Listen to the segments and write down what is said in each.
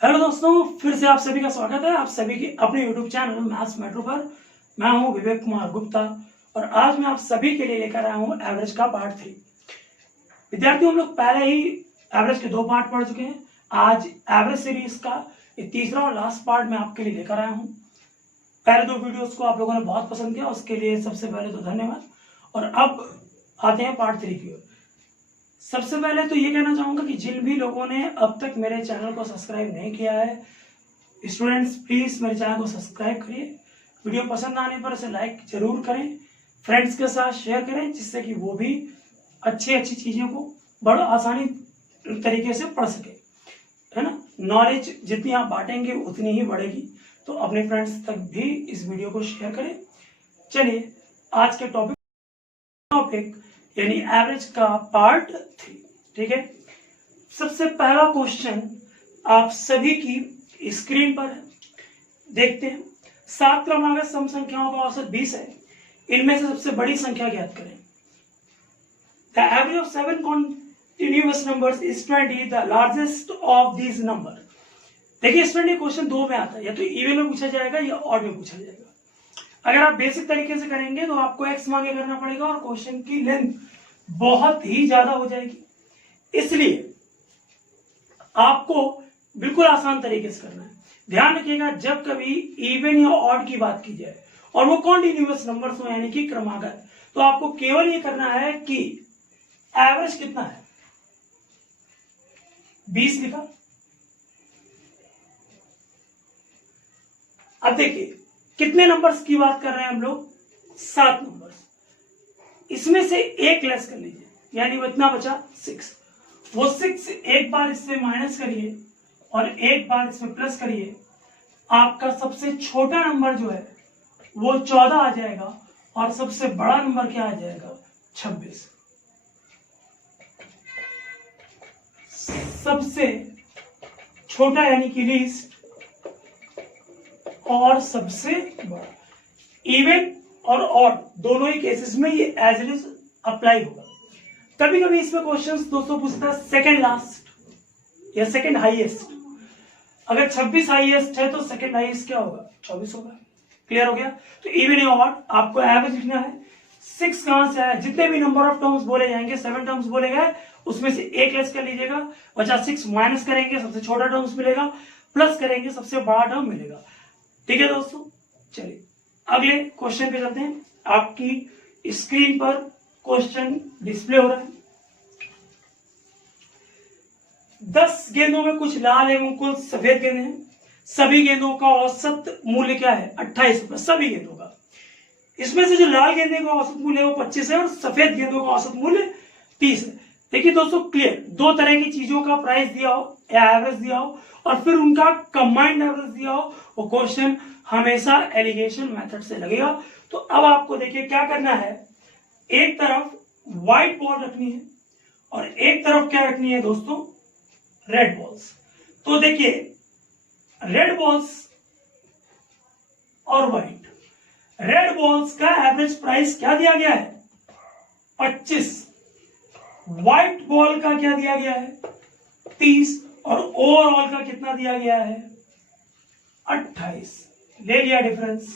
Hello दोस्तों, फिर से आप सभी का स्वागत है आप सभी के अपने यूट्यूब चैनल मैथ्स मेट्रो पर। मैं हूं विवेक कुमार गुप्ता और आज मैं आप सभी के लिए लेकर आया हूं एवरेज का पार्ट 3। विद्यार्थियों, हम लोग पहले ही एवरेज के 2 पार्ट पढ़ चुके हैं। आज एवरेज सीरीज का ये तीसरा और लास्ट पार्ट मैं आपके लिए लेकर आया हूँ। पहले 2 वीडियोस को आप लोगों ने बहुत पसंद किया, उसके लिए सबसे पहले तो धन्यवाद। और अब आते हैं पार्ट 3 की ओर। सबसे पहले तो ये कहना चाहूंगा कि जिन भी लोगों ने अब तक मेरे चैनल को सब्सक्राइब नहीं किया है, स्टूडेंट्स प्लीज मेरे चैनल को सब्सक्राइब करिए। वीडियो पसंद आने पर इसे लाइक जरूर करें, फ्रेंड्स के साथ शेयर करें, जिससे कि वो भी अच्छी चीजों को बड़ा आसानी तरीके से पढ़ सके, है ना। नॉलेज जितनी आप बांटेंगे उतनी ही बढ़ेगी, तो अपने फ्रेंड्स तक भी इस वीडियो को शेयर करें। चलिए आज के टॉपिक यानी एवरेज का पार्ट 3, ठीक है। सबसे पहला क्वेश्चन आप सभी की स्क्रीन पर है, देखते हैं। 7 क्रमागत सम संख्याओं का औसत 20 है, इनमें से सबसे बड़ी संख्या ज्ञात करें। The average of 7 continuous numbers is 20, the largest of these number। देखिए स्टूडेंट, ये क्वेश्चन 2 में आता है, या तो इवन में पूछा जाएगा या ऑड में पूछा जाएगा। अगर आप बेसिक तरीके से करेंगे तो आपको एक्स मान के करना पड़ेगा और क्वेश्चन की लेंथ बहुत ही ज्यादा हो जाएगी, इसलिए आपको बिल्कुल आसान तरीके से करना है। ध्यान रखिएगा, जब कभी इवन या ऑड की बात की जाए और वो कॉन्टिन्यूअस नंबर्स हो यानी कि क्रमागत, तो आपको केवल ये करना है कि एवरेज कितना है, 20 लिखा। अब देखिए कितने नंबर्स की बात कर रहे हैं हम लोग, 7 नंबर्स। इसमें से एक लेस कर लीजिए, यानी वो इतना बचा 6। वो 6 एक बार इससे माइनस करिए और एक बार इसमें प्लस करिए, आपका सबसे छोटा नंबर जो है वो 14 आ जाएगा और सबसे बड़ा नंबर क्या आ जाएगा, 26। सबसे छोटा यानी कि लीस्ट और सबसे बड़ा। इवन और ऑड दोनों ही केसेस में ये एज इट इज अप्लाई होगा। कभी कभी इसमें क्वेश्चंस दोस्तों पूछता है सेकंड लास्ट या सेकंड हाईएस्ट। अगर 26 हाईएस्ट है तो सेकंड हाईएस्ट क्या होगा, 24 होगा। क्लियर हो गया। तो इवन या ऑड आपको एवरेज लिखना है। 6 कहां से आया, जितने भी नंबर ऑफ टर्म्स बोले जाएंगे, 7 टर्म्स बोले गए, उसमें से एक लेस कर लीजिएगा, बचा 6, माइनस करेंगे सबसे छोटा टर्म्स मिलेगा, प्लस करेंगे सबसे बड़ा टर्म मिलेगा। ठीक है दोस्तों, चलिए अगले क्वेश्चन पे चलते हैं। आपकी स्क्रीन पर क्वेश्चन डिस्प्ले हो रहा है। 10 गेंदों में कुछ लाल एवं कुछ सफेद गेंदें हैं। सभी गेंदों का औसत मूल्य क्या है, 28 रुपए सभी गेंदों का। इसमें से जो लाल गेंदे का औसत मूल्य है वो 25 है और सफेद गेंदों का औसत मूल्य 30 है। देखिए दोस्तों, क्लियर, 2 तरह की चीजों का प्राइस दिया हो या एवरेज दिया हो और फिर उनका कंबाइंड एवरेज दिया हो, वो क्वेश्चन हमेशा एलिगेशन मेथड से लगेगा। तो अब आपको देखिए क्या करना है, एक तरफ व्हाइट बॉल रखनी है और एक तरफ क्या रखनी है दोस्तों, रेड बॉल्स। तो देखिए रेड बॉल्स और व्हाइट, रेड बॉल्स का एवरेज प्राइस क्या दिया गया है, 25। व्हाइट बॉल का क्या दिया गया है, 30 और ओवरऑल का कितना दिया गया है, 28। ले लिया डिफरेंस।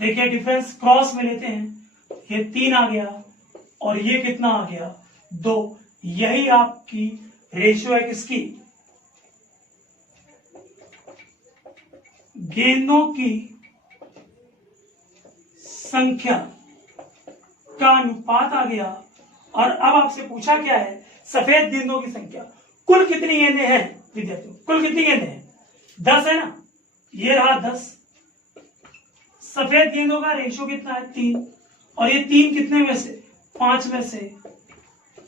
देखिए डिफरेंस क्रॉस में लेते हैं, ये 3 आ गया और ये कितना आ गया, 2। यही आपकी रेशियो है किसकी, गेंदों की संख्या का अनुपात आ गया। और अब आपसे पूछा क्या है, सफेद गेंदों की संख्या। कुल कितनी गेंदें हैं विद्यार्थियों, कुल कितनी गेंदें हैं, 10 है ना, ये रहा 10। सफेद गेंदों का रेशियो कितना है, 3। और ये 3 कितने में से, 5 में से,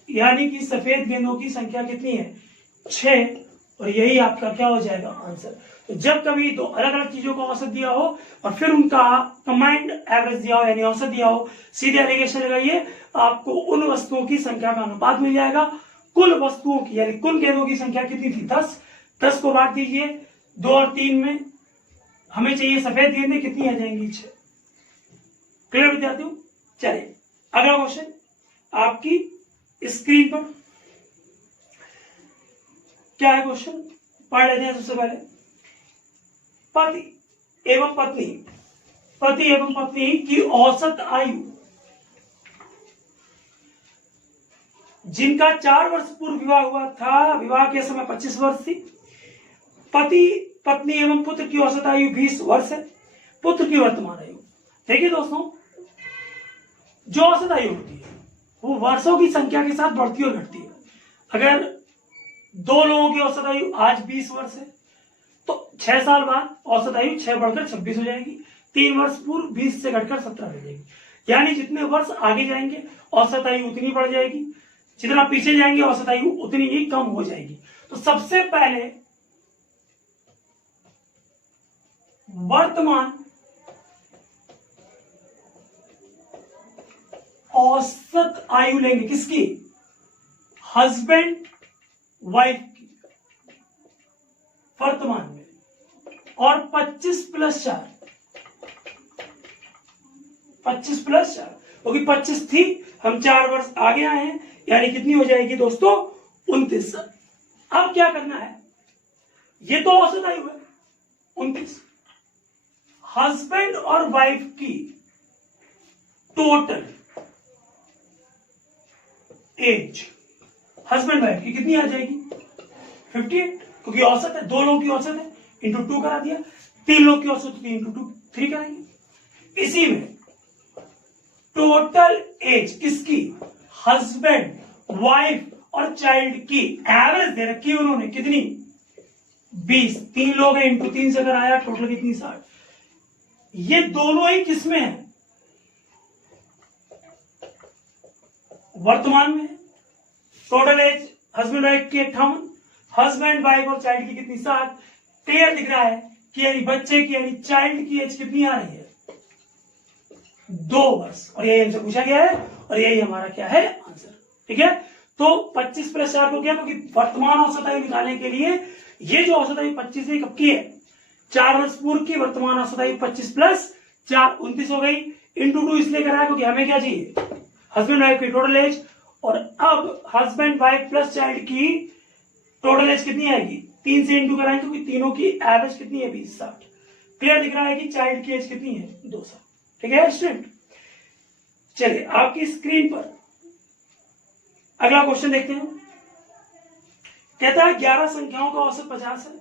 यानी कि सफेद गेंदों की संख्या कितनी है, 6। और यही आपका क्या हो जाएगा आंसर। तो जब कभी 2 अलग अलग चीजों का औसत दिया हो और फिर उनका कंबाइंड एवरेज दिया हो यानी औसत दिया हो, सीधे एलिगेशन लगाइए, आपको उन वस्तुओं की संख्या का अनुपात मिल जाएगा। कुल वस्तुओं की यानी कुल गेंदों की संख्या कितनी थी, 10। 10 को बांट दीजिए 2 और 3 में, हमें चाहिए सफेद गेंदें, कितनी आ जाएंगी, 6। क्लियर विद्यार्थियों। चलिए अगला क्वेश्चन आपकी स्क्रीन पर क्या है क्वेश्चन, पढ़ लेते हैं। सबसे पहले पति एवं पत्नी की औसत आयु, जिनका 4 वर्ष पूर्व विवाह हुआ था, विवाह के समय 25 वर्ष थी। पति पत्नी एवं पुत्र की औसत आयु 20 वर्ष है। पुत्र की वर्तमान आयु, देखिए दोस्तों, जो औसत आयु होती है वो वर्षों की संख्या के साथ बढ़ती और घटती है। अगर 2 लोगों की औसत आयु आज 20 वर्ष है तो 6 साल बाद औसत आयु 6 बढ़कर 26 हो जाएगी। 3 वर्ष पूर्व 20 से घटकर 17 हो जाएगी। यानी जितने वर्ष आगे जाएंगे औसत आयु उतनी बढ़ जाएगी, जितना पीछे जाएंगे औसत आयु उतनी ही कम हो जाएगी। तो सबसे पहले वर्तमान औसत आयु लेंगे, किसकी? हस्बैंड वाइफ की वर्तमान में, और 25 प्लस 4, 25 प्लस 4, क्योंकि 25 थी, हम 4 वर्ष आगे आए हैं, यानी कितनी हो जाएगी दोस्तों? 29 साल। अब क्या करना है, ये तो औसत आयु है 29, हस्बैंड और वाइफ की टोटल एज, हस्बैंड वाइफ की कितनी आ जाएगी? 58, क्योंकि औसत है, 2 लोगों की औसत है, इंटू 2 करा दिया। 3 लोगों की औसत होती है, इंटू 2 3 कराएंगे। इसी में टोटल एज किसकी? हस्बैंड, वाइफ और चाइल्ड की एवरेज दे रखी है उन्होंने, कितनी? 20। 3 लोग हैं, इंटू 3 से अगर आया टोटल कितनी? 60। ये दोनों ही किसमें है? वर्तमान में। टोटल एज हस्बैंड वाइफ की 58, हस्बैंड वाइफ और चाइल्ड की कितनी? 60। क्लियर दिख रहा है कि यानी बच्चे की यानी चाइल्ड की एज कितनी आ रही है? 2 वर्ष। और यही हमसे पूछा गया है और यही हमारा क्या है? आंसर। ठीक है, तो 25 प्लस 4 को क्या? क्योंकि वर्तमान औसत आयु निकालने के लिए ये जो औसत आयु 25 है, कब की है? 4 वर्ष पूर्व की। वर्तमान औसत आयु 25 प्लस 4 29 हो गई। इंटू 2 इसलिए कराया क्योंकि हमें क्या चाहिए? हस्बैंड वाइफ की टोटल एज। और अब हस्बैंड वाइफ प्लस चाइल्ड की टोटल एज कितनी आएगी? 3 से इंटू कराएंगे क्योंकि तीनों की एवरेज कितनी है? 20 60। क्लियर दिख रहा है कि चाइल्ड की एज कितनी है? 2 साल। ठीक है स्टूडेंट, चलिए आपकी स्क्रीन पर अगला क्वेश्चन देखते हैं। कहता है 11 संख्याओं का औसत 50 है।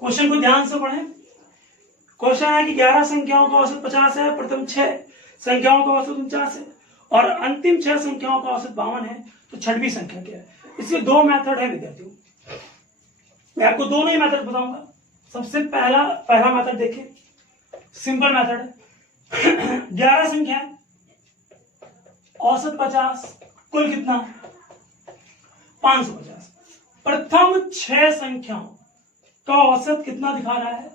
क्वेश्चन को ध्यान से पढ़ें। क्वेश्चन है कि 11 संख्याओं का औसत 50 है, प्रथम 6 संख्याओं का औसत 49 है और अंतिम 6 संख्याओं का औसत 52 है। तो छठवीं संख्या क्या है? इसके 2 मेथड है विद्यार्थियों, मैं आपको दोनों ही मेथड बताऊंगा। सबसे पहला मेथड देखिए, सिंपल मेथड है। 11 संख्या, औसत 50, कुल कितना? 550। प्रथम 6 संख्याओं का औसत कितना दिखा रहा है?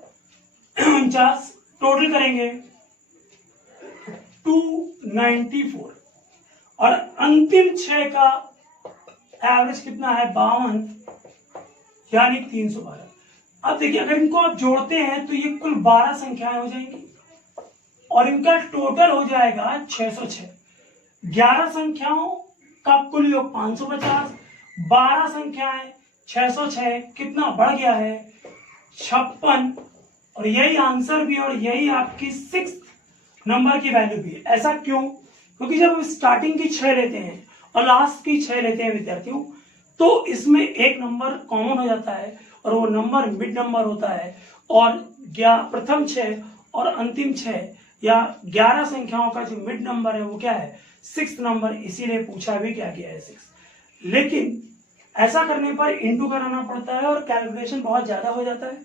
49। टोटल करेंगे 294 और अंतिम 6 का एवरेज कितना है? 52, यानी 312। अब देखिए अगर इनको आप जोड़ते हैं तो ये कुल 12 संख्याएं हो जाएंगी और इनका टोटल हो जाएगा 606। 11 संख्याओं का कुल योग 550, 12 संख्याएं 606, कितना बढ़ गया है? 56। और यही आंसर भी और यही आपकी 6 नंबर की वैल्यू भी है। ऐसा क्यों? क्योंकि जब हम स्टार्टिंग की 6 लेते हैं और लास्ट की 6 लेते हैं विद्यार्थियों, तो इसमें एक नंबर कॉमन हो जाता है और वो नंबर मिड नंबर होता है। और प्रथम 6 और अंतिम 6 या 11 संख्याओं का जो मिड नंबर है वो क्या है? 6 नंबर, इसीलिए पूछा भी क्या गया है 6। लेकिन ऐसा करने पर इंटू कराना पड़ता है और कैलकुलेशन बहुत ज्यादा हो जाता है,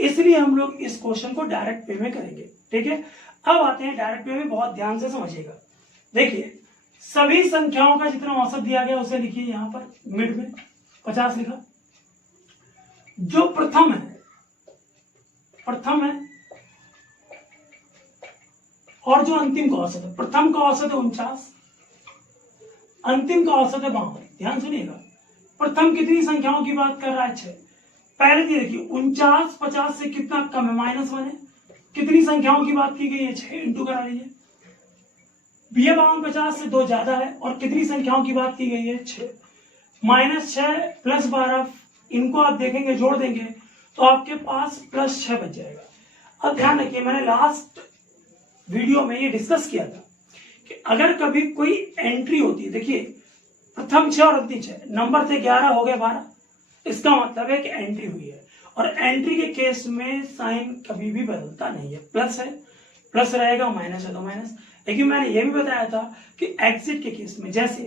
इसलिए हम लोग इस क्वेश्चन को डायरेक्ट वे में करेंगे। ठीक है, अब आते हैं डायरेक्ट वे में, बहुत ध्यान से समझिएगा। देखिए सभी संख्याओं का जितना औसत दिया गया उसे लिखिए, यहां पर मिड में 50 लिखा। जो प्रथम है और जो अंतिम का औसत है, प्रथम का औसत है 49, अंतिम का औसत है 52। ध्यान सुनिएगा, प्रथम कितनी संख्याओं की बात कर रहा है? 6। पहले देखिए 49 50 से कितना कम है? -1 है। कितनी संख्याओं की बात की गई है? 6। इंटू करा लीजिए, ये 5250 से 2 ज्यादा है और कितनी संख्याओं की बात की गई है? 6। -6 + 12, इनको आप देखेंगे जोड़ देंगे तो आपके पास +6 बच जाएगा। अब ध्यान रखिए, मैंने लास्ट वीडियो में ये डिस्कस किया था कि अगर कभी कोई एंट्री होती है, देखिए प्रथम 6 और अंतिम 6 नंबर थे 11 हो गए 12, इसका मतलब है कि एंट्री हुई है। और एंट्री के केस में साइन कभी भी बदलता नहीं है, प्लस है प्लस रहेगा, माइनस है तो माइनस। लेकिन मैंने ये भी बताया था कि एग्जिट के केस में, जैसे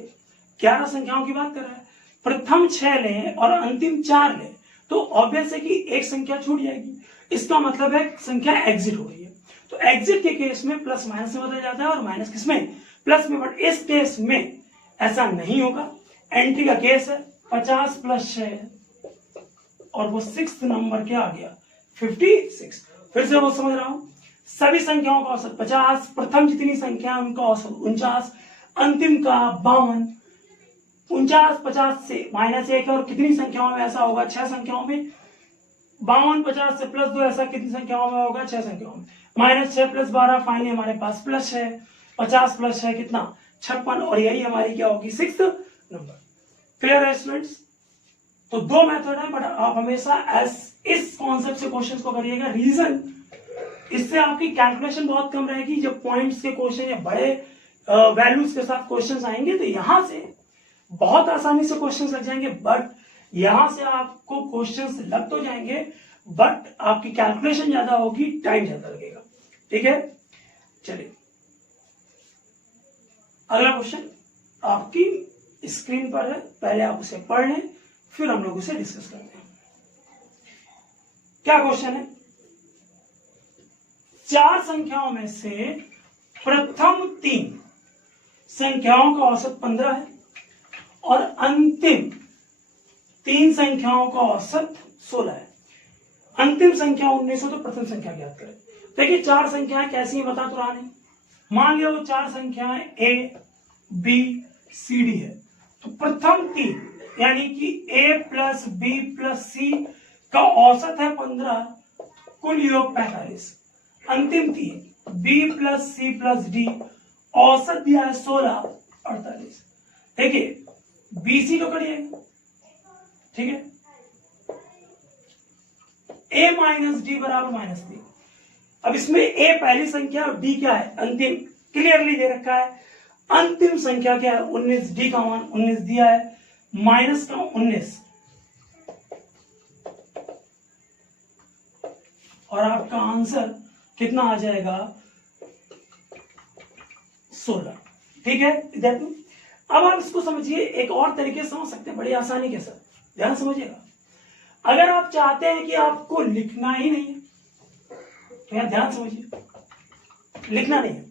11 संख्याओं की बात कर रहा है, प्रथम 6 लें और अंतिम 4 लें तो ऑब्वियस है कि एक संख्या छूट जाएगी, इसका मतलब है संख्या एग्जिट हो रही है। तो एग्जिट के केस में प्लस माइनस से बदल जाता है और माइनस किसमें? प्लस में। बट इस केस में ऐसा नहीं होगा। एंट्री का केस है 50 + 6 और वो 6th नंबर क्या आ गया? 56। फिर से वो समझ रहा हूं, सभी संख्याओं का औसत 50, प्रथम जितनी संख्या उनका औसत 49, अंतिम का 52। 49 50 से -1 और कितनी संख्याओं में ऐसा होगा? 6 संख्याओं में। 52 50 से +2 ऐसा कितनी संख्याओं में होगा? 6 संख्याओं में। -6 + 12 फाइनली हमारे पास +6। 50 + 6 कितना? 56 और यही हमारी क्या होगी? 6th number. क्लियर है स्टूडेंट्स? तो 2 मेथड है, बट आप हमेशा इस कॉन्सेप्ट से क्वेश्चंस को करिएगा। रीजन, इससे आपकी कैलकुलेशन बहुत कम रहेगी। जब पॉइंट्स के क्वेश्चन या बड़े वैल्यूज के साथ क्वेश्चंस आएंगे तो यहां से बहुत आसानी से क्वेश्चंस लग जाएंगे, बट यहां से आपको क्वेश्चंस लग तो जाएंगे बट आपकी कैलकुलेशन ज्यादा होगी, टाइम ज्यादा लगेगा। ठीक है, चलिए अगला क्वेश्चन आपकी स्क्रीन पर है, पहले आप उसे पढ़ लें फिर हम लोग उसे डिस्कस करते हैं। क्या क्वेश्चन है? 4 संख्याओं में से प्रथम 3 संख्याओं का औसत 15 है और अंतिम 3 संख्याओं का औसत 16 है। अंतिम संख्या 19 हो तो प्रथम संख्या ज्ञात करें। देखिए 4 संख्याएं कैसी हैं बता तो रहा नहीं। मान लिया वो 4 संख्याएं A, B, C, D है, तो प्रथम 3 यानी कि A + B + C का औसत है 15, कुल योग 45। अंतिम 3 B + C + D औसत दिया है 16, 48। देखिए BC तो करिएगा, ठीक है। A - D = -3। अब इसमें A पहली संख्या और D क्या है? अंतिम। क्लियरली दे रखा है। अंतिम संख्या क्या है? 19। D का मान 19 दिया है, माइनस का 19 और आपका आंसर कितना आ जाएगा? 16। ठीक है विद्यार्थी, अब आप इसको समझिए, एक और तरीके से समझ सकते हैं बड़ी आसानी के साथ। ध्यान समझिएगा, अगर आप चाहते हैं कि आपको लिखना ही नहीं है तो यार ध्यान समझिए, लिखना नहीं है।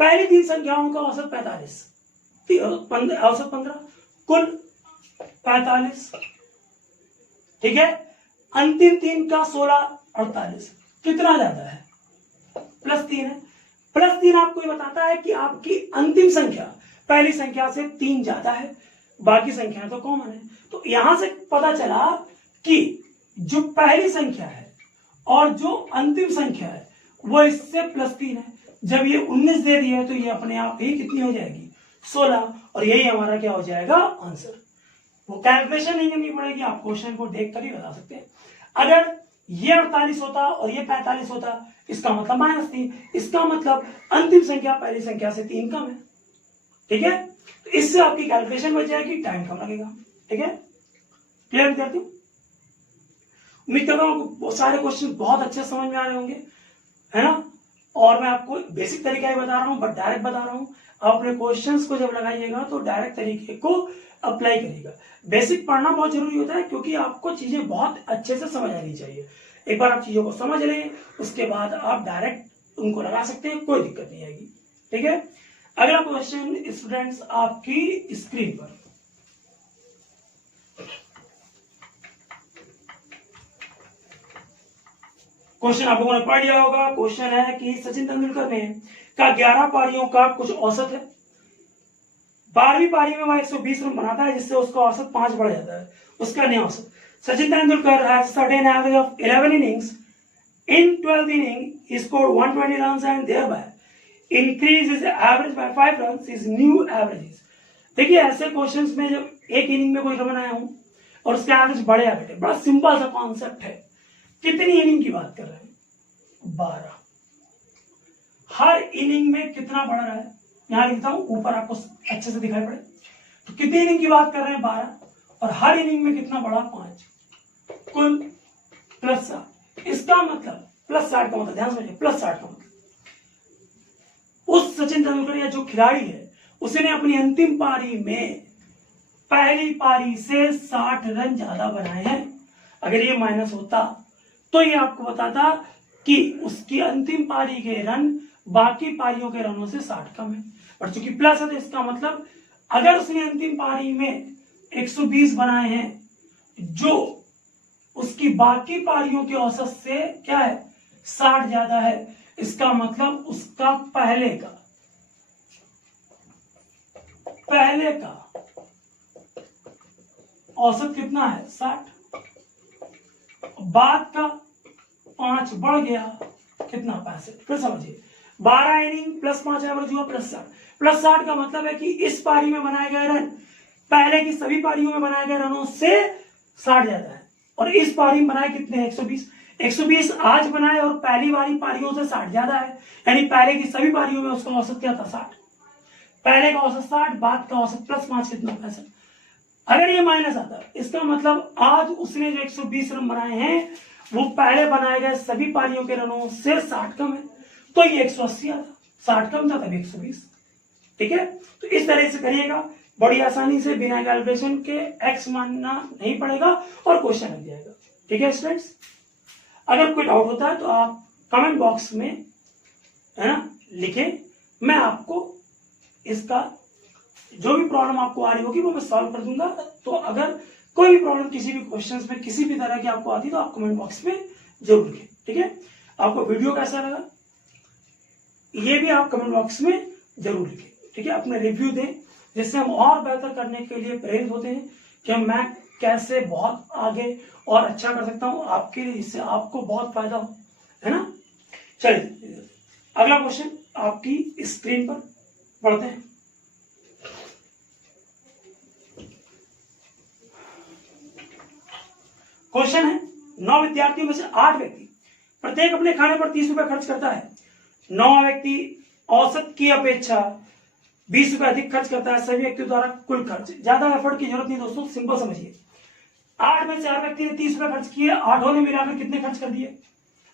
पहली 3 संख्याओं का औसत 45, औसत 15, कुल 45। ठीक है, अंतिम 3 का 16, 48। कितना ज्यादा है? +3 है। +3 आपको ये बताता है कि आपकी अंतिम संख्या पहली संख्या से 3 ज्यादा है, बाकी संख्या तो कॉमन है। तो यहां से पता चला कि जो पहली संख्या है और जो अंतिम संख्या है वो इससे +3 है। जब ये 19 दे दिया है तो ये अपने आप ही कितनी हो जाएगी? 16। और यही हमारा क्या हो जाएगा? आंसर। वो कैलकुलेशन नहीं करनी पड़ेगी, आप क्वेश्चन को देखकर ही बता सकते हैं। अगर ये 48 होता और ये 45 होता, इसका मतलब -3, इसका मतलब अंतिम संख्या पहली संख्या से 3 कम है। ठीक है, तो इससे आपकी कैलकुलेशन बच जाएगी, टाइम कम लगेगा। ठीक है, क्लियर विद्यार्थी? उम्मीद कर रहा हूं सारे क्वेश्चन बहुत अच्छे समझ में आ रहे होंगे, है ना। और मैं आपको बेसिक तरीका ही बता रहा हूं, बट डायरेक्ट बता रहा हूं। आप अपने क्वेश्चंस को जब लगाइएगा तो डायरेक्ट तरीके को अप्लाई करिएगा। बेसिक पढ़ना बहुत जरूरी होता है क्योंकि आपको चीजें बहुत अच्छे से समझ आनी चाहिए। एक बार आप चीजों को समझ लें उसके बाद आप डायरेक्ट उनको लगा सकते हैं, कोई दिक्कत नहीं आएगी। ठीक है, अगला क्वेश्चन स्टूडेंट्स आपकी स्क्रीन पर। क्वेश्चन आप लोगों ने पढ़ लिया होगा। क्वेश्चन है कि सचिन तेंदुलकर ने का 11 पारियों का कुछ औसत है। 12वीं पारी में वह 120 रन बनाता है जिससे उसका औसत 5 बढ़ जाता है। उसका नया औसत, Sachin Tendulkar has certain average of 11 innings. In 12th inning, he scored 120 runs and thereby increase is average by 5 run is new average. देखिए ऐसे क्वेश्चंस में जब एक इनिंग में कोई रन बनाया हूं और उसका एवरेज बढ़े या घटे, बड़ा सिंपल सा कॉन्सेप्ट है। कितनी इनिंग की बात कर रहे हैं? 12। हर इनिंग में कितना बढ़ रहा है, यहां लिखता हूं ऊपर आपको अच्छे से दिखाई पड़े। तो कितनी इनिंग की बात कर रहे हैं? 12। और हर इनिंग में कितना बढ़ा? 5। कुल +60। इसका मतलब +60 का मतलब, ध्यान समझिए, +60 का मतलब उस सचिन तेंदुलकर या जो खिलाड़ी है उसने अपनी अंतिम पारी में पहली पारी से 60 रन ज्यादा बनाए हैं। अगर ये माइनस होता तो ये आपको बताता कि उसकी अंतिम पारी के रन बाकी पारियों के रनों से 60 कम है। और चूंकि प्लस है तो इसका मतलब अगर उसने अंतिम पारी में 120 बनाए हैं, जो उसकी बाकी पारियों के औसत से क्या है? 60 ज्यादा है। इसका मतलब उसका पहले का औसत कितना है? 60। बाद का 5 बढ़ गया, कितना? 65। फिर समझिए, 12 इनिंग +5 एवरेज हुआ +60। +60 का मतलब है कि इस पारी में बनाए गए रन पहले की सभी पारियों में बनाए गए रनों से 60 ज्यादा है। और इस पारी में बनाए कितने? 120। 120 आज बनाए और पहली वाली पारियों से 60 ज्यादा है, यानी पहले की सभी पारियों में उसका औसत क्या था? 60। पहले का औसत 60, बाद का औसत +5 कितना? 65। अगर ये माइनस आता इसका मतलब आज उसने जो 120 रन बनाए हैं वो पहले बनाए गए सभी पारियों के रनों से 60 कम है, तो ये 180 आता। 60 कम था तब 120। ठीक है, तो इस तरह से करिएगा, बड़ी आसानी से, बिना कैलकुलेशन के एक्स मानना नहीं पड़ेगा और क्वेश्चन लग जाएगा। ठीक है स्टूडेंट्स, अगर कोई डाउट होता है तो आप कमेंट बॉक्स में, है ना, लिखें। मैं आपको इसका जो भी प्रॉब्लम आपको आ रही होगी वो मैं सॉल्व कर दूंगा। तो अगर कोई भी प्रॉब्लम किसी भी क्वेश्चंस में किसी भी तरह की आपको आती तो आप कमेंट बॉक्स में जरूर लिखें। ठीक है, आपको वीडियो कैसा लगा ये भी आप कमेंट बॉक्स में जरूर लिखें। ठीक है, अपने रिव्यू दें, जिससे हम और बेहतर करने के लिए प्रेरित होते हैं कि मैं कैसे बहुत आगे और अच्छा कर सकता हूं आपके लिए, जिससे आपको बहुत फायदा हो, है ना। चलिए अगला क्वेश्चन आपकी स्क्रीन पर पढ़ते हैं। क्वेश्चन है, 9 विद्यार्थियों में से 8 व्यक्ति प्रत्येक अपने खाने पर 30 रुपए खर्च करता है। 9 व्यक्ति औसत की अपेक्षा 20 रुपए अधिक खर्च करता है। सभी व्यक्तियों द्वारा कुल खर्च, ज्यादा एफर्ट की जरूरत नहीं दोस्तों, सिंपल समझिए। 8 में से 8 व्यक्ति ने 30 रुपए खर्च किए, 8 ने मिलाकर कितने खर्च कर दिए?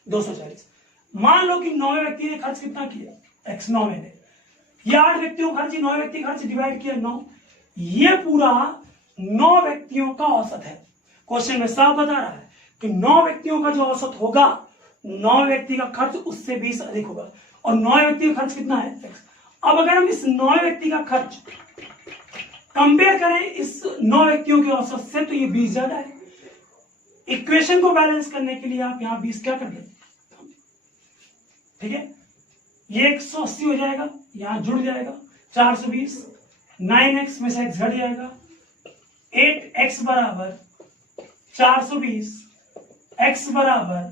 240। मान लो कि 9वें व्यक्ति ने खर्च कितना किया? x। 9 ने ये 8 व्यक्तियों का खर्च, 9 व्यक्ति खर्च डिवाइड किया 9, ये पूरा 9 व्यक्तियों का औसत है। क्वेश्चन में साफ बता रहा है कि 9 व्यक्तियों का जो औसत होगा, 9 व्यक्ति का खर्च उससे 20 अधिक होगा। और 9 व्यक्ति का खर्च कितना है? x। अब अगर हम इस 9 व्यक्ति का खर्च कंपेयर करें इस 9 व्यक्तियों के औसत से, तो ये 20 ज्यादा है। इक्वेशन को बैलेंस करने के लिए आप यहां 20 क्या कर दें? ठीक है, ये 180 हो जाएगा, यहां जुड़ जाएगा 420, 9x में से x घट जाएगा, 8x बराबर 420, x बराबर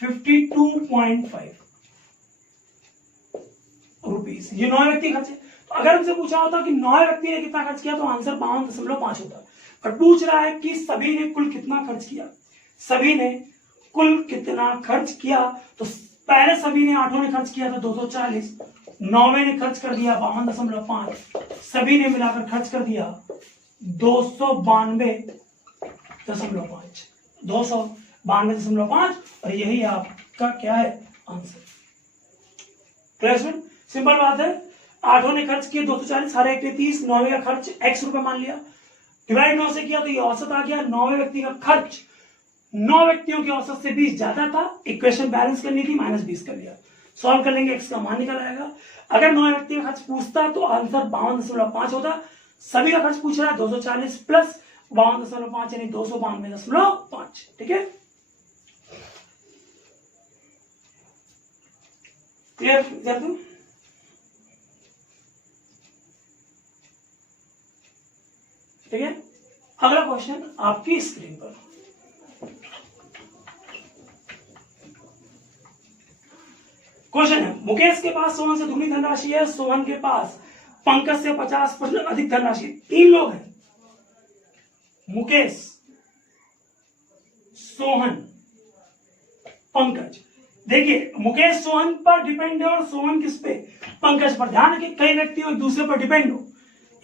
52.5 रुपीस। ये 9 व्यक्ति खर्च है। तो अगर हमसे पूछा होता कि 9 व्यक्ति ने कितना खर्च किया तो आंसर 52.5 होता। पर पूछ रहा है कि सभी ने कुल कितना खर्च किया। सभी ने कुल कितना खर्च किया, तो पहले सभी ने 8 ने खर्च किया था 240, 9वें ने खर्च कर दिया 52.5, सभी ने मिलाकर खर्च कर दिया 292.5, 292.5, और यही आपका क्या है? आंसर। क्लियर? सिंपल बात है। 8 ने खर्च किए 240, हर एक ने 30, 9वें का खर्च x रुपए मान लिया, डिवाइड 9 से किया तो ये औसत आ गया। 9वें व्यक्ति का खर्च 9 व्यक्तियों के औसत से 20 ज्यादा था, इक्वेशन बैलेंस करनी थी, -20 कर लिया। सॉल्व कर लेंगे, x का मान निकल आएगा। अगर 9 व्यक्ति का खर्च पूछता तो आंसर 52.5 होता। सभी का खर्च पूछ रहा है 240 प्लस 52.5 यानी 292.5। ठीक है, क्लियर विद्यार्थियों? ठीक है, अगला क्वेश्चन आपकी स्क्रीन पर। क्वेश्चन है, मुकेश के पास सोहन से दुगनी धनराशि है, सोहन के पास पंकज से 50% अधिक धनराशि। 3 लोग हैं, मुकेश, सोहन, पंकज। देखिए मुकेश सोहन पर डिपेंड है और सोहन किस पे, पंकज पर। ध्यान रखिए कई व्यक्ति एक दूसरे पर डिपेंड हो,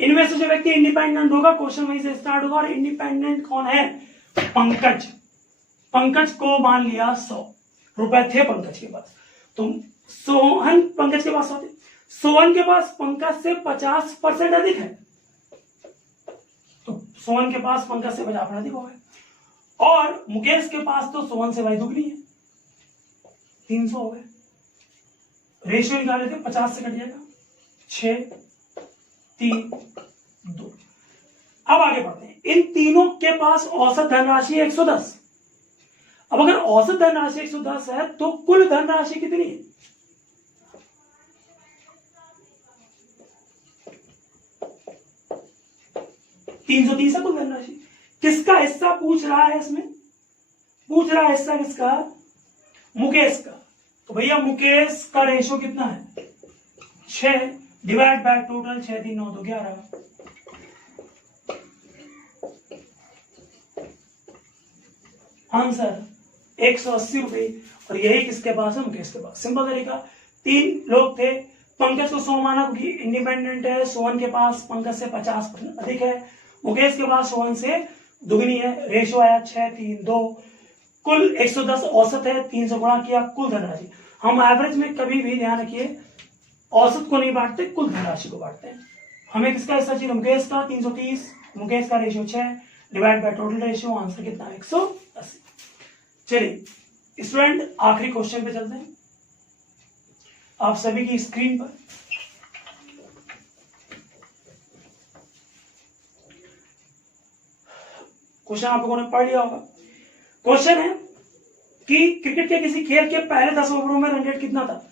इनमें से जो व्यक्ति इंडिपेंडेंट होगा क्वेश्चन वहीं से स्टार्ट होगा। और इंडिपेंडेंट कौन है, पंकज। पंकज को मान लिया 100 रुपए थे पंकज के पास, तो सोहन पंकज के पास होते, सोहन के पास पंकज से 50% अधिक है, तो सोहन के पास पंकज से 50% अधिक हो गए। और मुकेश के पास तो सोहन से भाई दुगनी है, 300 हो गए। रेशियो निकाले थे, 50 से कट जाएगा, 6, 3, 2। अब आगे बढ़ते हैं, इन तीनों के पास औसत धनराशि 110। अब अगर औसत धनराशि 110 है तो कुल धनराशि कितनी है, $330 है कुल धनराशि। किसका हिस्सा पूछ रहा है, इसमें पूछ रहा है हिस्सा किसका, मुकेश का। तो भैया मुकेश का रेशो कितना है, 6 डिवाइड बाय टोटल 6, 3, 9, 2, 11। आंसर 180 रुपए। और यही किसके पास है, मुकेश के पास। सिंपल तरीका, 3 लोग थे, पंकज को 100 माना क्योंकि इंडिपेंडेंट है, सोहन के पास पंकज से 50% अधिक है, मुकेश के पास सोहन से दुगनी है, रेशो आया 6, 3, 2, कुल 110 औसत है, 300 गुणा किया कुल धनराशि। हम एवरेज में कभी भी ध्यान रखिए औसत को नहीं बांटते, कुल धनराशि को बांटते हैं। हमें किसका हिस्सा चाहिए, मुकेश का 330, मुकेश का ratio 6 divide by total ratio, answer कितना है 180। चलिए स्टूडेंट आखिरी क्वेश्चन पे चलते हैं, आप सभी की स्क्रीन पर क्वेश्चन आप लोगों ने पढ़ लिया होगा। क्वेश्चन है कि क्रिकेट के किसी खेल के पहले 10 ओवरों में रन रेट कितना था,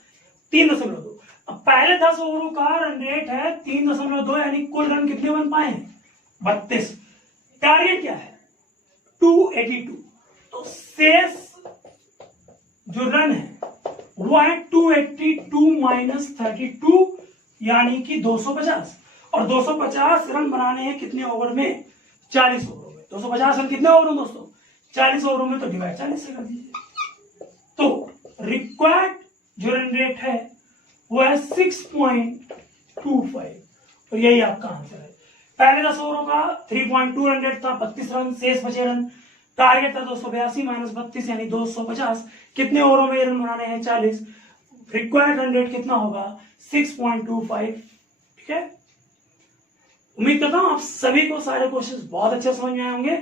3.2। अब पहले 10 ओवरों का रन रेट है 3.2, यानी कुल रन कितने बन पाए हैं, 32। टारगेट क्या है, 282। तो शेष जो रन है वो है 282 माइनस 32, यानी कि 250। और 250 रन बनाने हैं कितने ओवर में, 40 ओवरों में। 250 रन कितने ओवर में दोस्तों, 40 ओवरों में, तो डिवाइड 40 से कर दीजिए। तो रिक्वायर्ड जो रन रेट है वो है 6.25, और यही आपका आंसर है। पहले 10 ओवरों का 3.2 रन रेट था, 32 रन, शेष बचे रन। टारगेट था 282 माइनस 32 यानी 250। कितने ओवरों में रन बनाने हैं, 40। रिक्वायर्ड रन रेट कितना होगा, 6.25। ठीक है, उम्मीद करता हूं आप सभी को सारे क्वेश्चंस बहुत अच्छे समझ में आए होंगे।